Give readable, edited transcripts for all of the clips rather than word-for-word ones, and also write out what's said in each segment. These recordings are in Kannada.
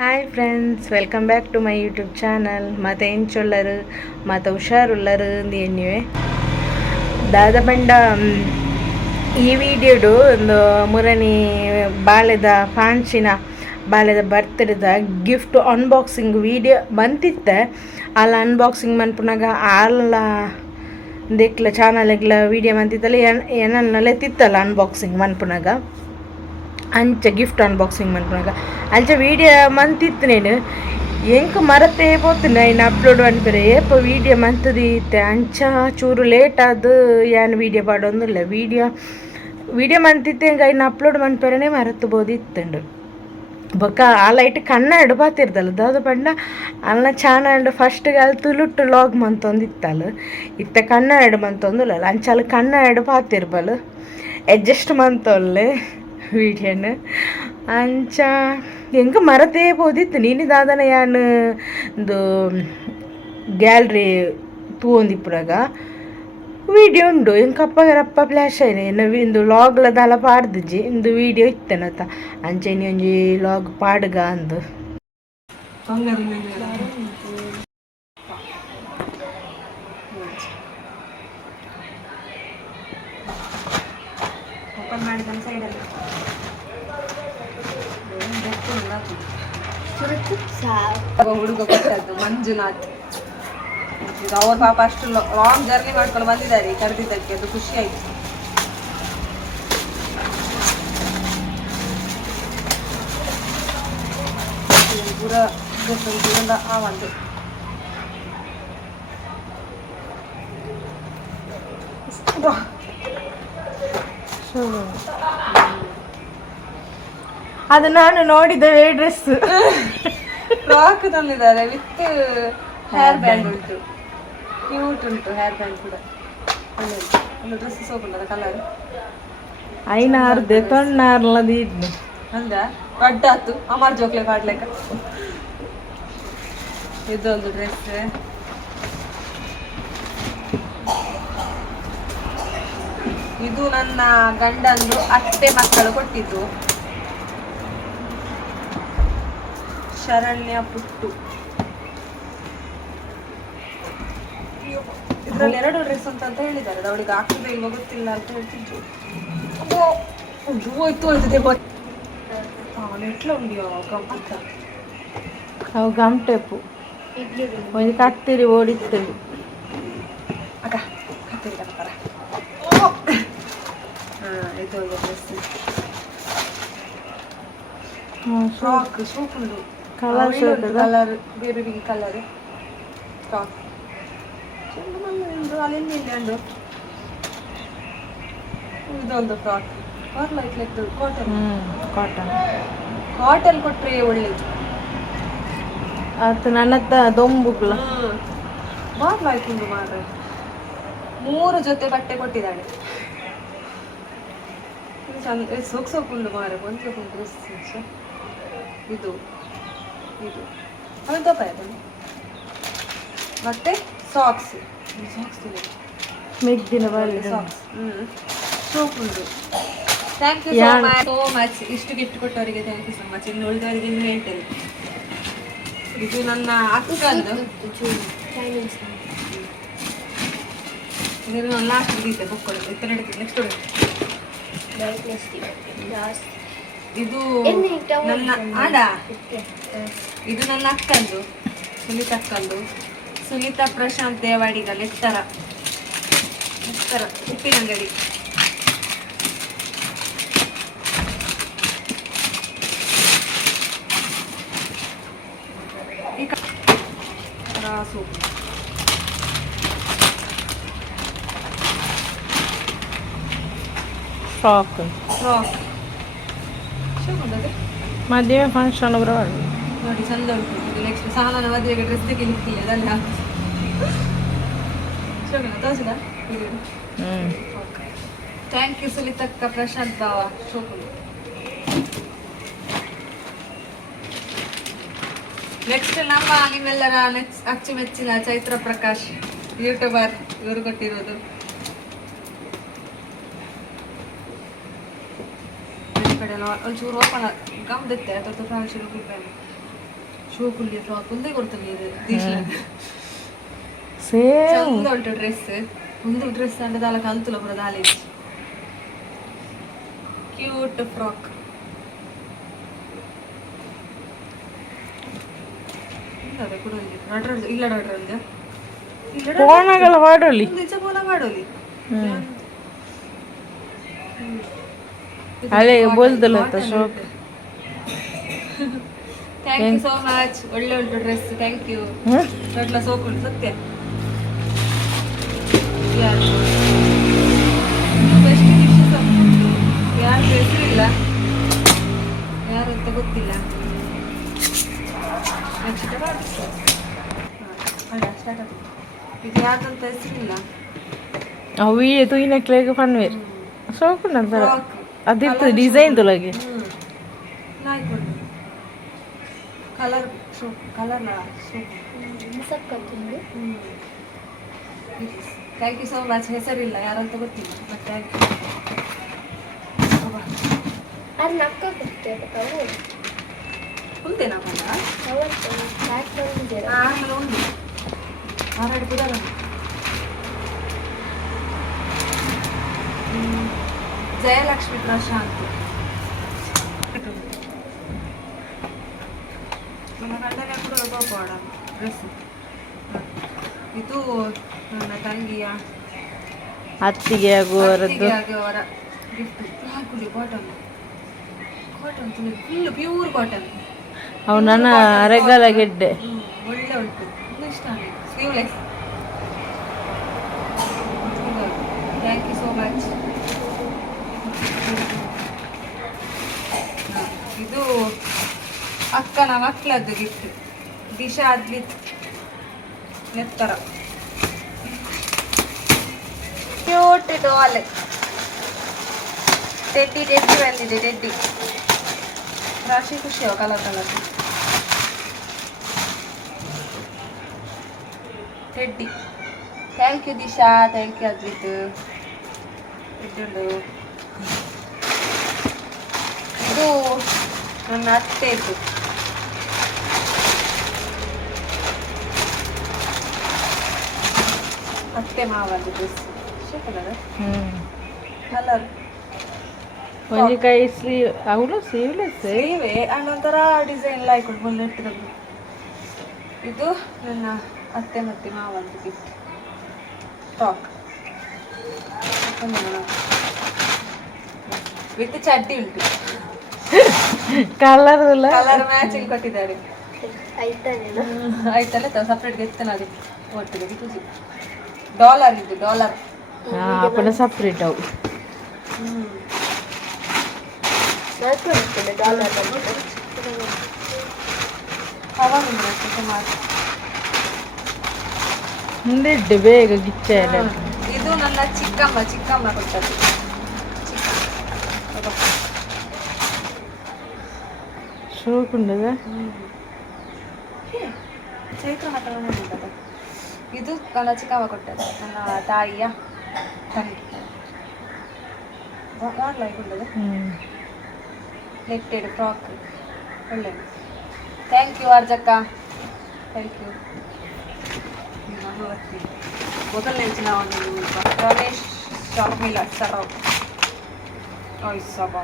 Hi friends, welcome back to my YouTube channel. ಮತ್ತು ಎಂಚೊಳ್ಳರು ಮತ್ತು ಹುಷಾರುಳ್ಳರು ಎನ್ನಿವೆ ದಾದಪಂಡ ಈ ವಿಡಿಯೋಡು ಒಂದು ಮೂರನೇ ಬಾಳೆದ ಪಾಂಚಿನ ಬಾಳೆದ ಬರ್ತ್ಡೇದ ಗಿಫ್ಟ್ ಅನ್ಬಾಕ್ಸಿಂಗ್ ವಿಡಿಯೋ ಬಂತಿತ್ತೆ. ಅಲ್ಲ ಅನ್ಬಾಕ್ಸಿಂಗ್ ಮನ್ಪುನಾಗ ಆಲ್ಲ ದೇಕ್ಲ ಚಾನಲ್ಗಳ ವಿಡಿಯೋ ಬಂತಿತ್ತಲ್ಲ ಏನನ್ನೆಲ್ಲ ತಿತ್ತಲ್ಲ ಅನ್ಬಾಕ್ಸಿಂಗ್ ಮನ್ಪುನಾಗ ಅಂಚ ಗಿಫ್ಟ್ ಅನ್ಬಾಕ್ಸಿಂಗ್ ಮನ್ಪುನಾಗ ಅಂಚ ವೀಡಿಯೋ ಮಂತಿತ್ತು ನೇನು ಎಂಕ್ ಮರತೇ ಪೋತೀನಿ ಇನ್ನು ಅಪ್ಲೋಡ್ ಮನ್ಪರೆ ಏಪ ವೀಡಿಯೋ ಮಂತದೀತೆ ಅಂಚ ಚೂರು ಲೇಟ್ ಆದು ಏನು ವೀಡಿಯೋ ಪಾಡೊಂದಿಲ್ಲ ವೀಡಿಯೋ ಮಂತಿತ್ತೆ ಹೆಂಗೆ ಇನ್ನು ಅಪ್ಲೋಡ್ ಮನ್ಪರೇ ಮರೆತು ಬೋದಿತ್ತಂಡು ಬೊಕ್ಕ ಆ ಲೈಟ್ ಕನ್ನಡ ಪಾತಿರ್ದಲ್ಲ ದಾದ ಪಂಡ ಅಲ್ಲ ಚಾನಲ್ ಫಸ್ಟ್ಗೆ ಅಲ್ಲಿ ತುಳುಟ್ಟು ಲಾಗ್ ಮಂತೊಂದಿತ್ತಲ್ಲ ಇತ್ತೆ ಕನ್ನಡ ಮಂತೊಂದಿಲ್ಲ ಅಂಚಲ್ಲಿ ಕನ್ನಡ ಪಾತಿರ್ಬಲ್ಲ ಅಡ್ಜಸ್ಟ್ ಮಂತೊಲ್ಲೆ ವೀಡಿಯೋನ ಅಂಚ ಹೆಂಗೆ ಮರತೇ ಬೋದಿತ್ತು ನೀನು ದಾದನ ಯಾನು ಇದು ಗ್ಯಾಲ್ರಿ ತೂವೊಂದಿಪ್ಪುನಾಗ ವೀಡಿಯೋ ಉಂಡು ಹೆಂಗೆ ರಪ್ಪ ಫ್ಲ್ಯಾಶ್ ಆಯ್ನೆ ಇಂದು ಲಾಗ್ಲ ದಾಲ ಪಾಡ್ದಿಜ್ಜಿ ಇಂದು ವೀಡಿಯೋ ಇತ್ತೇನತ್ತ ಅಂಚೆ ಒಂಜಿ ಲಾಗ್ ಪಾಡ್ಗ ಅಂದು ಓಪನ್ ಮಾಡಿದ ಸೈಡಲ್ಲಿ ಹುಡುಗ ಕೊಟ್ಟದ್ದು ಮಂಜುನಾಥ್. ಈಗ ಅವ್ರ ಪಾಪ ಅಷ್ಟು ಲಾಂಗ್ ಜರ್ನಿ ಮಾಡ್ಕೊಂಡು ಬಂದಿದ್ದಾರೆ ಕರೆದಿದ್ದಕ್ಕೆ, ಅದು ಖುಷಿ ಆಯ್ತು. ಪೂರ ಆ ಒಂದು ಅದು ನಾನು ನೋಡಿದ ಡ್ರೆಸ್ ಫ್ರಾಕ್ ತಂದಿದ್ದಾರೆ ವಿತ್ ಹೇರ್ ಬ್ಯಾಂಡ್ ಉಂಟು, ಕ್ಯೂಟ್ ಉಂಟು ಹೇರ್ ಬ್ಯಾಂಡ್ ಕೂಡ. ಒಳ್ಳೆ ಡ್ರೆಸ್ ಸೋಪುಂಟದ ಕಲರ್ ಐನಾರ್ದೆ ತೊಣ್ಣಾರ್ಲದ ಇಡ್ನು ಅಂದ ಒಡ್ಡಾತು ಅಮರ್ ಜೋಕ್ಲೆ ಪಾಡ್ಲೆಕ್ಕ. ಇದೊಂದು ಡ್ರೆಸ್, ಇದು ನನ್ನ ಗಂಡಂದು ಅತ್ತೆ ಮಕ್ಕಳು ಕೊಟ್ಟಿದ್ದು, ಶರಣ್ಯ ಪುಟ್ಟು. ಇದ್ರಲ್ಲಿ 2 ಡ್ರೆಸ್ ಅಂತ ಹೇಳಿದ್ದಾರೆ, ಅವಳಿಗೆ ಆಗ್ತದೆ ಇಲ್ವ ಗೊತ್ತಿಲ್ಲ ಅಂತ ಹೇಳ್ತಿದ್ರು. ಎಟ್ಲ ಉಂಡಿಯೋ ಗಮ್ಮತ್ತ ಅವು ಗಮ್ಟೆಪ್ಪು ಒಂದು ಕತ್ತಿರಿ ಓಡಿತ್ತೇವೆ ಅಕ್ಕ ಕತ್ತಿರಿ ಕತ್ತರ. ಇದೊಂದು ಡ್ರೆಸ್ ಫ್ರಾಕ್ ಸೂಪ್ ಉಂಟು, ಕಲರ್ ಕಲರ್ ಬೇರೆ ಬೇರೆ ಕಲರ್ ಫ್ರಾಕ್ ಅಲ್ಲಿಂದ ಉಂಟು. ಇದೊಂದು ಫ್ರಾಕ್ ಕಾಟನ್ ಕೊಟ್ರೆ ಒಳ್ಳೇದು. ಅದು ನನ್ನ ದೊಂಬುಗ್ಲ ಬಾರ್ಲಾಯ್ತು ಮಾರ. 3 ಜೊತೆ ಬಟ್ಟೆ ಕೊಟ್ಟಿದ್ದಾಳೆ. ಚಂದ ಸೊಕ್ಸೊಕ್ಕುಂಡು ಮಾರ, ಒಂದು ಡ್ರೆಸ್. ಇದು ಇದು ಅವನು ತಪ್ಪಾಯ ಮತ್ತೆ ಸಾಕ್ಸ್ ಮೆಗ್ದಿನ ಸಾಕ್ಸ್ ಸೋಪ್ ಉಂಟು. ಥ್ಯಾಂಕ್ ಯು ಸೋ ಮಚ್ ಇಷ್ಟು ಗಿಫ್ಟ್ ಕೊಟ್ಟವರಿಗೆ ಥ್ಯಾಂಕ್ ಯು ಸೋ ಮಚ್. ಇನ್ನು ಉಳಿದವರಿಗೆ ಇನ್ನು ಹೇಳ್ತೇನೆ. ಇದು ನನ್ನ ಅಕ್ಕಂದು, ಇದನ್ನು ನಾನು ಲಾಸ್ಟ್ ಗೀತೆ ಬುಕ್ಕೊಳ್ಳೋದು ಇತ್ತ ನಡೀತೀನಿ. ನೆಕ್ಸ್ಟ್ ಇದು ನನ್ನ ಆಡ, ಇದು ನನ್ನ ಅಕ್ಕಂದು, ಸುನೀತಾ ಅಕ್ಕಂದು. ಸುನೀತಾ ಪ್ರಶಾಂತ್ ದೇವಾಡಿಗ ಲೆಕ್ಚರ ಉಪ್ಪಿನಂಗಡಿ. ಫ್ರಾಕ್ ಮದುವೆ ಫಂಕ್ಷನ್ ನೋಡಿ ಚಂದ ಉಂಟು. ನೆಕ್ಸ್ಟ್ ಸಾಲನ ಮದುವೆಗೆ ಡ್ರೆಸ್ ತೆಗಿಲಿಕ್ಕಿಲ್ಲ, ಅದೆಲ್ಲ ತೋರಿಸಿದ. ಥ್ಯಾಂಕ್ ಯು ಸುಲಿತಕ್ಕ ಪ್ರಶಾಂತ್ ಬಾವ ಶೋಕುಲ್. ನೆಕ್ಸ್ಟ್ ನಮ್ಮ ನಿಮ್ಮೆಲ್ಲರ ಅಚ್ಚುಮೆಚ್ಚಿನ ಚೈತ್ರ ಪ್ರಕಾಶ್ ಯೂಟ್ಯೂಬರ್, ಇವರು ಕೊಟ್ಟಿರೋದು. ಕಡೆ ಒಂಚೂರು ಓಪನ್ ಗಮ್ದಿತ್ತೆ ಅಥವಾ ಫ್ರಾನ್ಶಿಗೆ ಶೋಕುಲ್ಲಿ ಫ್ರಾಕ್ ಒಂದೇ ಕೊಡ್ತದೆ ಇದು ದೀಕ್ಷಾ ಸೇಮ್ ಚಂದ ಉಂಟು ಡ್ರೆಸ್ ಒಂದು ಡ್ರೆಸ್ ಅಂದ್ರೆ ದಾಲ ಕಲ್ತುಲ ಪುರ ದಾಲೆ ಕ್ಯೂಟ್ ಫ್ರಾಕ್ ಇಲ್ಲ ಕೋಣಗಳ ಮಾಡೋಲಿ ನಿಜ ಬೋಲ ಮಾಡೋಲಿ ಹಳೆ ಬೋಲ್ದಲ್ಲ ಶೋಕ್ ಥ್ಯಾಂಕ್ ಯು ಸೋ ಮಚ್ ಒಳ್ಳೆ ಉಂಟು ಡ್ರೆಸ್ ಥ್ಯಾಂಕ್ ಯು ದೊಡ್ಡ ಸೋಪ್ ಉಂಟು ಸತ್ಯ ಬೆಸ್ಟ್ ಡಿಶಸ್ ಉಂಟು ಯಾರು ಹೆಸರಿಲ್ಲ ಯಾರು ಅಂತ ಗೊತ್ತಿಲ್ಲ ಇದು ಯಾಕಂತ ಹೆಸರಿಲ್ಲ ಅವು ತುಯಿನಕ್ಲೆಗ್ ಪನ್ವೇರ್ ಶೋಕುಂಡ ಅದಿತ್ತು ಡಿಸೈನ್ ತೊಲಗೆ colour colour thank you so much ಹೆಸರಿಲ್ಲ ಯಾರಂತ ಗೊತ್ತಿಲ್ಲ ಬಟ್ ಥ್ಯಾಂಕ್ ಯು ಉಂಟೇನಾ ಉಂಟು ಆರಾಡು ಕೂಡ ಜಯಲಕ್ಷ್ಮಿ ಪ್ರಶಾಂತ್ ನನ್ನ ಗಂಡನೇ ಕೂಡ ಪಾಡ ಡ್ರೆಸ್ ಇದು ನನ್ನ ತಂಗಿಯ ಅತ್ತಿಗೆ ಆಗುವವರದ್ದು ಅವರ ಗಿಫ್ಟ್ ಹಾಕುಲಿ cotton cotton full pure cotton ಅವು ನನ್ನ ಅರೆಗಾಲ ಗೆಡ್ಡೆ ಒಳ್ಳೆ ಉಂಟು ಇಷ್ಟ sleeveless thank you so much ಇದು ಅಕ್ಕನ ಮಕ್ಕಳದ್ದು ಗಿಫ್ಟ್ ದಿಶಾ ಅದ್ಲಿತ್ ನೆತ್ತರ ಕ್ಯೂಟ್ ಡಾಲ್ ಟೆಡ್ಡಿ ಟೆಡ್ಡಿ ಬಂದಿದೆ ಟೆಡ್ಡಿ ರಾಶಿ ಖುಷಿ ಅವ colour colour teddy thank you Disha thank you Advith ಇದ್ದುಂಡು ಇದು ನನ್ನ ಅತ್ತೆ ಇತ್ತು ಅತ್ತೆ ಮಾವದ್ದು ಡ್ರೆಸ್ ಕಲರ್ ಒಂಜಿ ಕೈ ಸ್ಲೀವ್ ಅವಳು ಸ್ಲೀವ್ಲೆಸ್ ಸ್ಲೀವೇ ಒಂಥರ ಡಿಸೈನ್ ಲೈಕೊಂಡು ಮುಳ್ಳು ಇಟ್ಟಿದ್ರು ಇದು ನನ್ನ ಅತ್ತೆ ಮತ್ತೆ ಮಾವಂದು ಗಿಫ್ಟ್ ಟಾಕ್ ವಿತ್ ಚಡ್ಡಿ ಉಂಟು ಕಲರ್ ಕಲರ್ ಮ್ಯಾಚಿಂಗ್ ಕೊಟ್ಟಿದ್ದಾರೆ ಆಯ್ತಲ್ಲ ಸಪ್ರೇಟ್ ಎತ್ತನ ಅದು ಒಟ್ಟಿಗೆ ತುಜಿ ಡಾಲರ್ ಇದು ಡಾಲರ್ ಅಪ್ಪನ ಸಪ್ರೇಟ್ ಅವು ಮುಂದೆ ಬೇಗ ಗಿಚ್ಚ ಇದು ನನ್ನ ಚಿಕ್ಕಮ್ಮ ಕೊಟ್ಟದ್ದು ಶೋಕುಂಡದ ಚೈತ್ರ ಇದು ನನ್ನ ಚಿಕ್ಕಮ್ಮ ಕೊಟ್ಟದ್ದು ನನ್ನ ತಾಯಿಯ ತಂಗಿ ಮಾಡ್ಲಾಯ್ಕೊಂಡದ ನೆಟ್ಟೆಡ್ ಫ್ರಾಕ್ ಒಳ್ಳೆ ಥ್ಯಾಂಕ್ ಯು ಅರ್ಜಕ್ಕ ಥ್ಯಾಂಕ್ ಯು ಮೊದಲನೇ ಚುನಾವಣೆ ರಮೇಶ್ ಶಾಪ್ ಮೇಲೆ ಸರಾವ್ ಸಬಾ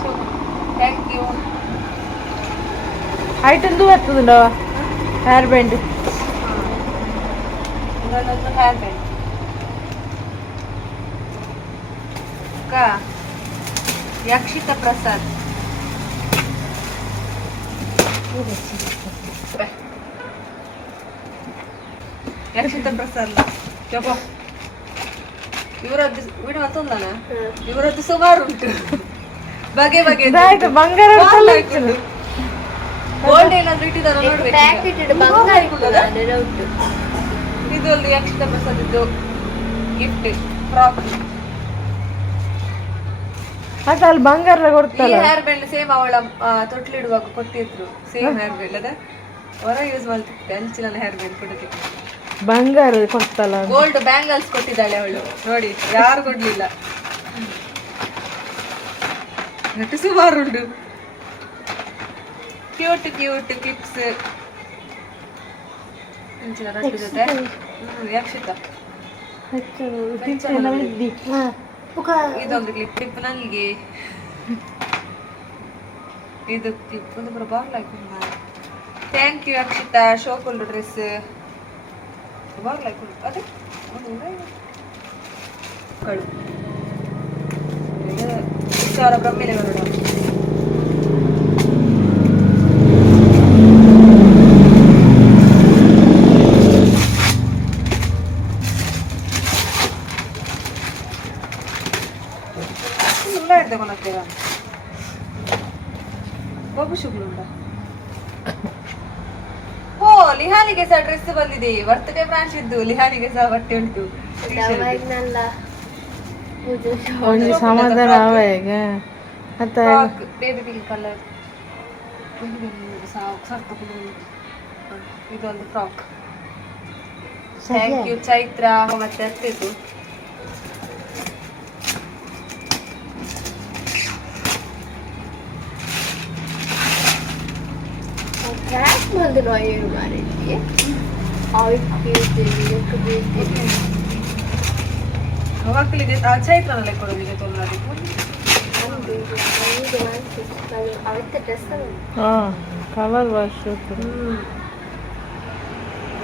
ಸೊ ಥ್ಯಾಂಕ್ ಯು ಹೈಟ್ ಎಂದು ಬರ್ತದಲ್ಲ ಹೇರ್ ಬ್ಯಾಂಡ್ ಇದೊಂದು ಹೇರ್ ಬ್ಯಾಂಡ್ ಯಕ್ಷಿತಾ ಪ್ರಸಾದ್ ಯಕ್ಷಿತಾ ಪ್ರಸಾದ್ ಇವರದ್ದು ವಿಡಿಯೋ ಮತ್ತೊಂದನ ಇವರದ್ದು ಸುಮಾರು ಉಂಟು ಬಗೆ ಬಗೆ ಬಂಗಾರ ಗೋಲ್ಡ್ ಏನಾದ್ರು ಇಟ್ಟಿದಾರ ಇದು ಒಂದು ಯಕ್ಷಿತಾ ಪ್ರಸಾದ್ ಇದು ಗಿಫ್ಟ್ ಫ್ರಾಕ್ ಮತ್ತೆ ಅಲ್ಲಿ ಬಂಗಾರ ಕೊಡ್ತಾರೆ ಹೇರ್ ಬ್ಯಾಂಡ್ ಸೇಮ್ ಅವಳ ತೊಟ್ಲಿಡುವಾಗ ಕೊಟ್ಟಿದ್ರು ಸೇಮ್ ಹೇರ್ ಬ್ಯಾಂಡ್ ಅದ ಹೊರ ಯೂಸ್ ಮಾಡ್ತಿದ್ದೆ ಅಂಚಿನ ಹೇರ್ ಬ್ಯಾಂಡ್ ಕೊಡುತ್ತೆ ಬಂಗಾರ ಕೊಡ್ತಲ್ಲ ಗೋಲ್ಡ್ ಬ್ಯಾಂಗಲ್ಸ್ ಕೊಟ್ಟಿದ್ದಾಳೆ ಅವಳು ನೋಡಿ ಯಾರು ಕೊಡ್ಲಿಲ್ಲ ಮತ್ತೆ ಸುಮಾರು ಉಂಟು ಕ್ಯೂಟ್ ಕ್ಯೂಟ್ ಕ್ಲಿಪ್ಸ್ ಜೊತೆ ಯಕ್ಷಿತ ಇದೊಂದು ಕ್ಲಿಪ್ ನನಗೆ ಇದು ಕ್ಲಿಪ್ ಒಂದು ಪೂರ ಬಾಗ್ಲಾಯ್ಕೊಂಡು ಥ್ಯಾಂಕ್ ಯು ಅಕ್ಷಿತಾ ಶೋಕುಂಡು ಡ್ರೆಸ್ ಬಾಗ್ಲಾಯ್ಕೊಂಡು ಅದೇ ಕಳು ವಿಚಾರ ಕಮ್ಮಿಲೆ ಬರೋಣ ಕೊನತ್ತೇವ ಬಾಬು ಶುಕ್ಲುಂಡ ಓ ಲಿಹಾನಿಗೆ ಸಹ ಡ್ರೆಸ್ ಬಂದಿದೆ ಬರ್ತ್ಡೇ ಬ್ರಾಂಚ್ ಇದ್ದು ಲಿಹಾನಿಗೆ ಸಹ ಬಟ್ಟೆ ಉಂಟು ಒಂದು ಸಮಾಧಾನ ಆವಾಗ ಮತ್ತೆ ಬೇಬಿ ಪಿಂಕ್ ಕಲರ್ ಇದೊಂದು ಫ್ರಾಕ್ ಥ್ಯಾಂಕ್ ಯು ಚೈತ್ರ ಮತ್ತೆ ಅತ್ತಿದ್ದು ಮಕ್ಕಳಿಗೆ ಚೈತ್ರನಲ್ಲೇ ಕೊಡೋದಿದೆ ತೊಂದರೆ ಕವರ್ ವಾಶ್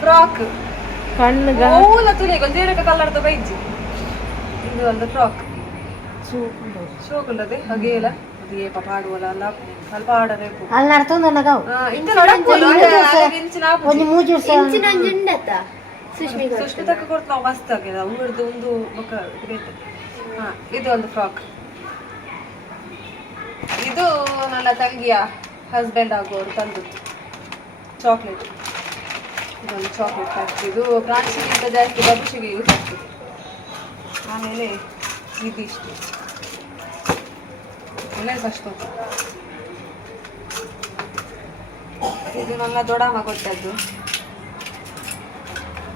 ಫ್ರಾಕ್ ಕಣ್ಣುಗ ಮೂಲ ತುಲಿಗೆ ಒಂದು ಏರಕ ಕಲರ್ದ ಬೈಜಿ ಇದು ಒಂದು ಫ್ರಾಕ್ ಶೋಕುಂಡದೆ ಹಾಗೆ ಇಲ್ಲ ಅದು ಏಪ ಪಾಡುವಲ್ಲ ಅಲ್ಲ ಸ್ವಲ್ಪ ಆಡಬೇಕು ಸುಷ್ಮಿತಕ್ಕೆ ಕೊಟ್ಟು ನಾವು ಮಸ್ತ್ ಆಗ್ಯದ ಅವ್ರದ್ದು ಒಂದು ಬೊಕ್ಕ ಹಾ ಇದು ಒಂದು ಫ್ರಾಕ್ ಇದು ನನ್ನ ತಂಗಿಯ ಹಸ್ಬೆಂಡ್ ಆಗುವವರು ತಂದದ್ದು ಚಾಕ್ಲೇಟ್ ಇದೊಂದು ಚಾಕ್ಲೇಟ್ ಫ್ಯಾಕ್ಟ್ರಿ ಇದು ಪ್ರಾಂಶಿಗಿಂತ ಜಾಸ್ತಿ ಬಬುಶಿಗೆ ಯೂಸ್ ಆಗ್ತದೆ ಆಮೇಲೆ ಇದಿಷ್ಟು ಒಳ್ಳೆ ಕಷ್ಟ ಇದು ನನ್ನ ದೊಡ್ಡಮ್ಮ ಕೊಟ್ಟದ್ದು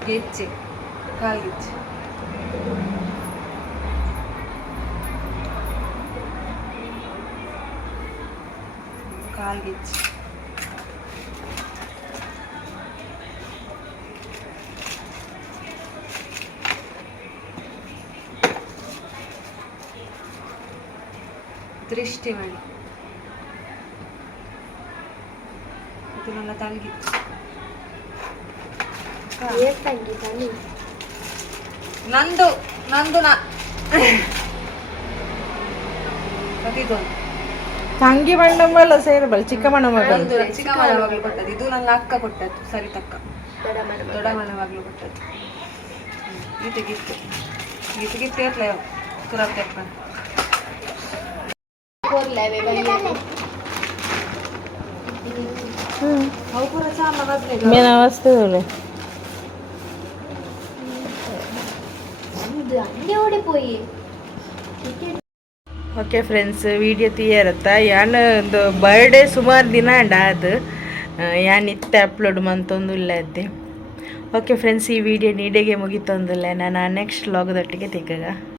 ಗೆಜ್ಜೆ ಕಾಲ್ಗೆಜ್ಜೆ ಕಾಲ್ಗೆಜ್ಜೆ ದೃಷ್ಟಿ ಮಾಡಿ ಇದು ನನ್ನ ತಂಗಿ ನಂದು ನಂದು ಇದೊಂದು ತಂಗಿ ಬಣ್ಣಮ್ಮಲ್ಲ ಸೇರಬಲ್ಲ ಚಿಕ್ಕ ಬಣ್ಣಮ್ಮ ಚಿಕ್ಕ ಮನವಾಗ್ಲು ಕೊಟ್ಟದ್ದು ಇದು ನನ್ನ ಅಕ್ಕ ಕೊಟ್ಟದ್ದು ಸರಿ ತಕ್ಕ ದೊಡ್ಡ ಮನವಾಗ್ಲು ಕೊಟ್ಟದ್ದು ಗೀತೆ ಗೀತೆ ಗೀತೆ ಗೀತೆ ಇರ್ಲ ಕುರಾಬ್ ತೆಪ್ಪ ಮೇನ ವಸ್ತು ಓಕೆ ಫ್ರೆಂಡ್ಸ್ ವಿಡಿಯೋ ತೀಯರತ್ತ ಯಾನ್ ಒಂದು ಬರ್ಡೇ ಸುಮಾರು ದಿನ ಅದು ಯಾನ್ ಇತ್ತೆ ಅಪ್ಲೋಡ್ ಮಂತೊಂದು ಇಲ್ಲ ಅದ್ದೆ ಓಕೆ ಫ್ರೆಂಡ್ಸ್ ಈ ವಿಡಿಯೋ ನೀಡೆಗೆ ಮುಗಿತೊಂದಿಲ್ಲ ನಾನು ನೆಕ್ಸ್ಟ್ ವ್ಲಾಗ್ದೊಟ್ಟಿಗೆ ತೆಗ್ಗ